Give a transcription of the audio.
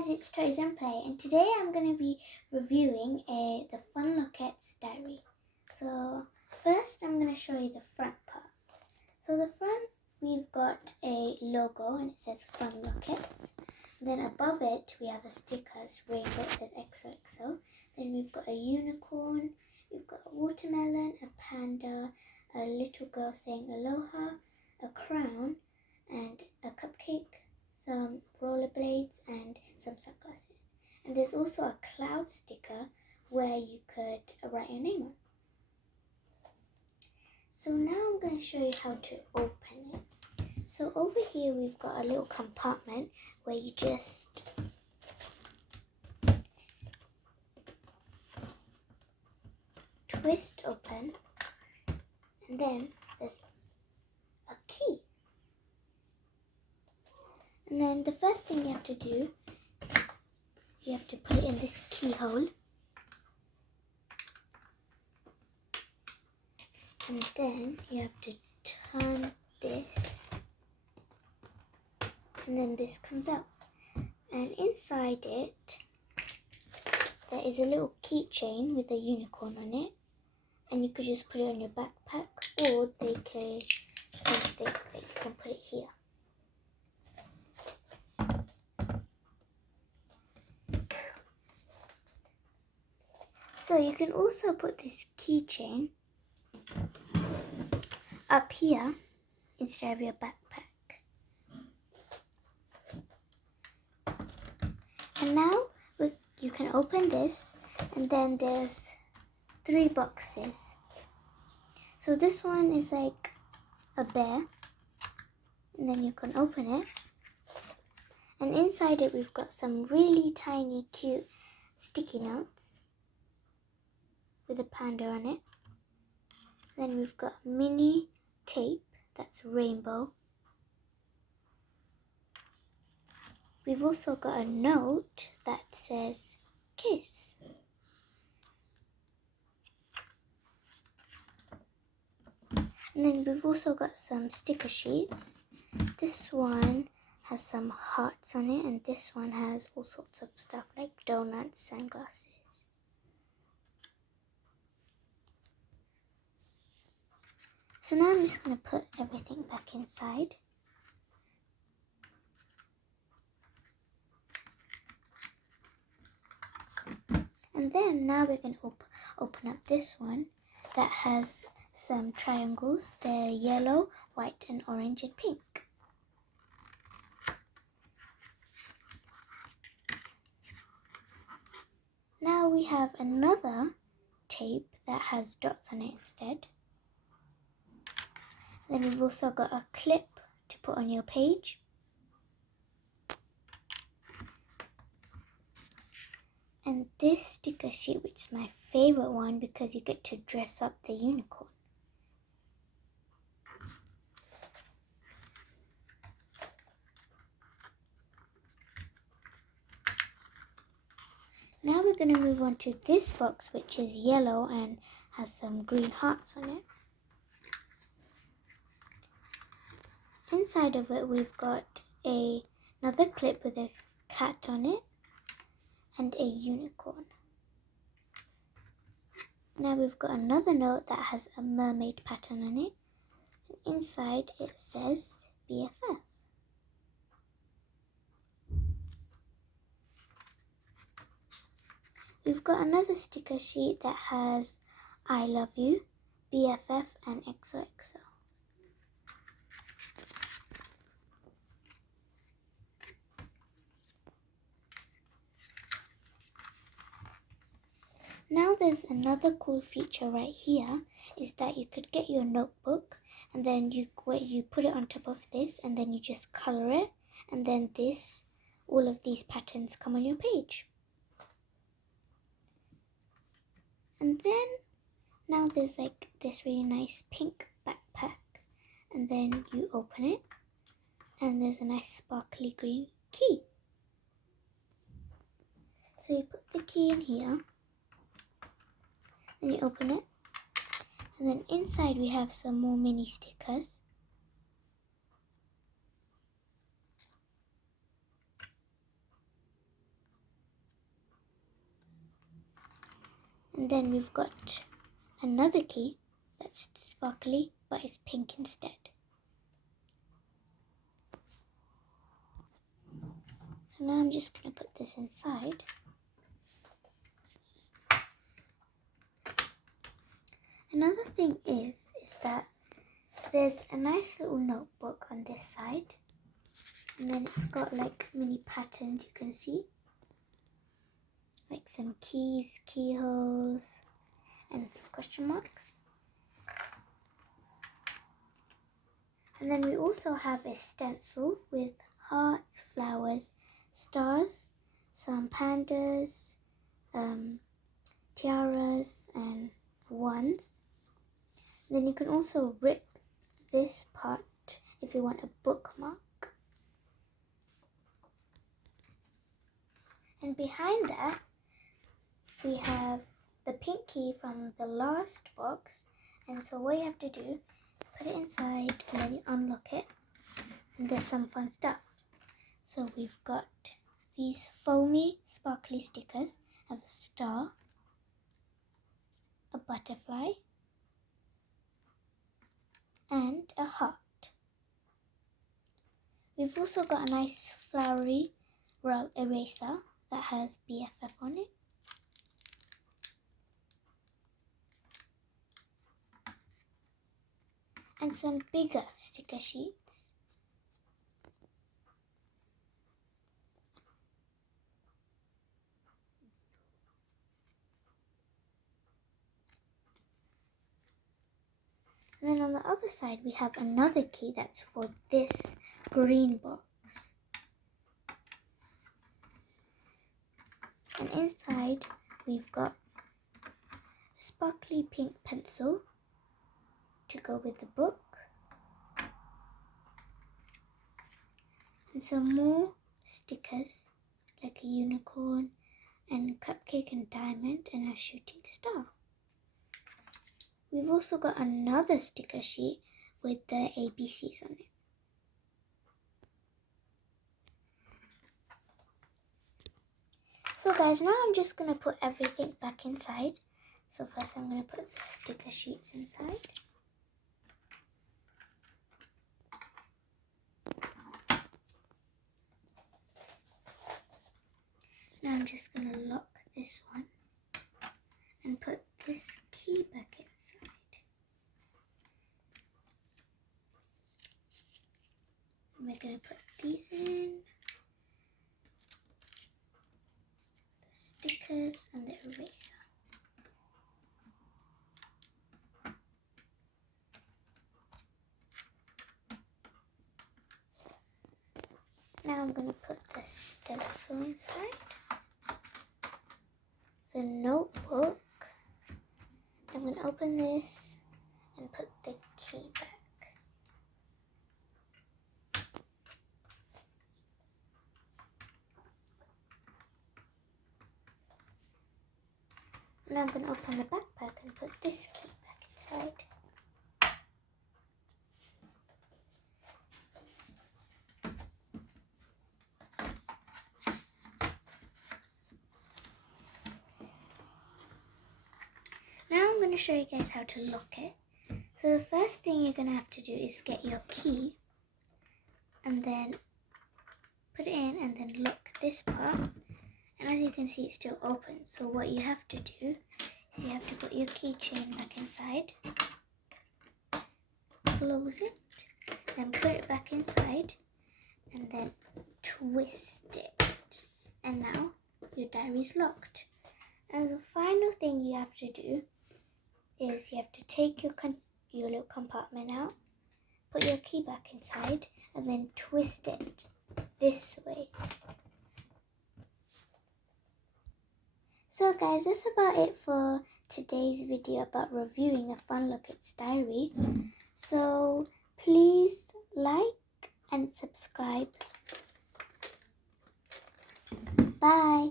guys, it's Toys and Play, and today I'm going to be reviewing the Funlockets diary. So first I'm going to show you the front part. So the front, we've got a logo and it says Funlockets. Then above it we have a sticker, it's rainbow, it says XOXO. Then we've got a unicorn, we've got a watermelon, a panda, a little girl saying aloha, a crown, and a cupcake, some rollerblades and some sunglasses. And there's also a cloud sticker where you could write your name on. So now I'm going to show you how to open it. So over here we've got a little compartment where you just twist open, and then there's a key. And then the first thing you have to do, you have to put it in this keyhole. And then you have to turn this. And then this comes out. And inside it, there is a little keychain with a unicorn on it. And you could just put it on your backpack, or they can something that you can put it here. So you can also put this keychain up here instead of your backpack. And now you can open this, and then there's 3 boxes. So this one is like a bear, and then you can open it. And inside it we've got some really tiny cute sticky notes with a panda on it. Then we've got mini tape that's rainbow. We've also got a note that says kiss. And then we've also got some sticker sheets. This one has some hearts on it, and this one has all sorts of stuff like donuts, sunglasses. So now I'm just going to put everything back inside. And then now we're going to open up this one that has some triangles. They're yellow, white and orange and pink. Now we have another tape that has dots on it instead. Then we've also got a clip to put on your page. And this sticker sheet, which is my favorite one because you get to dress up the unicorn. Now we're going to move on to this box, which is yellow and has some green hearts on it. Inside of it we've got another clip with a cat on it and a unicorn. Now we've got another note that has a mermaid pattern on it. And inside it says BFF. We've got another sticker sheet that has I love you, BFF and XOXO. Now there's another cool feature right here, is that you could get your notebook and then you put it on top of this and then you just color it, and then all of these patterns come on your page. And then now there's like this really nice pink backpack, and then you open it and there's a nice sparkly green key. So you put the key in here. Then you open it, and then inside we have some more mini stickers. And then we've got another key that's sparkly but it's pink instead. So now I'm just going to put this inside. Another thing is that there's a nice little notebook on this side, and then it's got like mini patterns you can see, like some keys, keyholes, and some question marks. And then we also have a stencil with hearts, flowers, stars, some pandas, tiaras, and wands. Then you can also rip this part if you want a bookmark. And behind that, we have the pink key from the last box. And so what you have to do, put it inside and then you unlock it. And there's some fun stuff. So we've got these foamy, sparkly stickers of a star, a butterfly, and a heart. We've also got a nice flowery eraser that has BFF on it. And some bigger sticker sheets. And then on the other side, we have another key that's for this green box. And inside, we've got a sparkly pink pencil to go with the book. And some more stickers, like a unicorn, and a cupcake and diamond, and a shooting star. We've also got another sticker sheet with the ABCs on it. So guys, now I'm just going to put everything back inside. So first I'm going to put the sticker sheets inside. Now I'm just going to lock this one and put this key back inside. And we're going to put these in, the stickers and the eraser. Now I'm going to put the stencil inside, the notebook. I'm going to open this and put the key back. Now I'm going to open the backpack and put this key back inside. Now I'm going to show you guys how to lock it. So the first thing you're going to have to do is get your key and then put it in and then lock this part. And as you can see, it's still open. So what you have to do is you have to put your keychain back inside, close it, then put it back inside, and then twist it. And now your diary is locked. And the final thing you have to do is you have to take your little compartment out, put your key back inside, and then twist it this way. So guys, that's about it for today's video about reviewing a Funlockets diary. So please like and subscribe. Bye.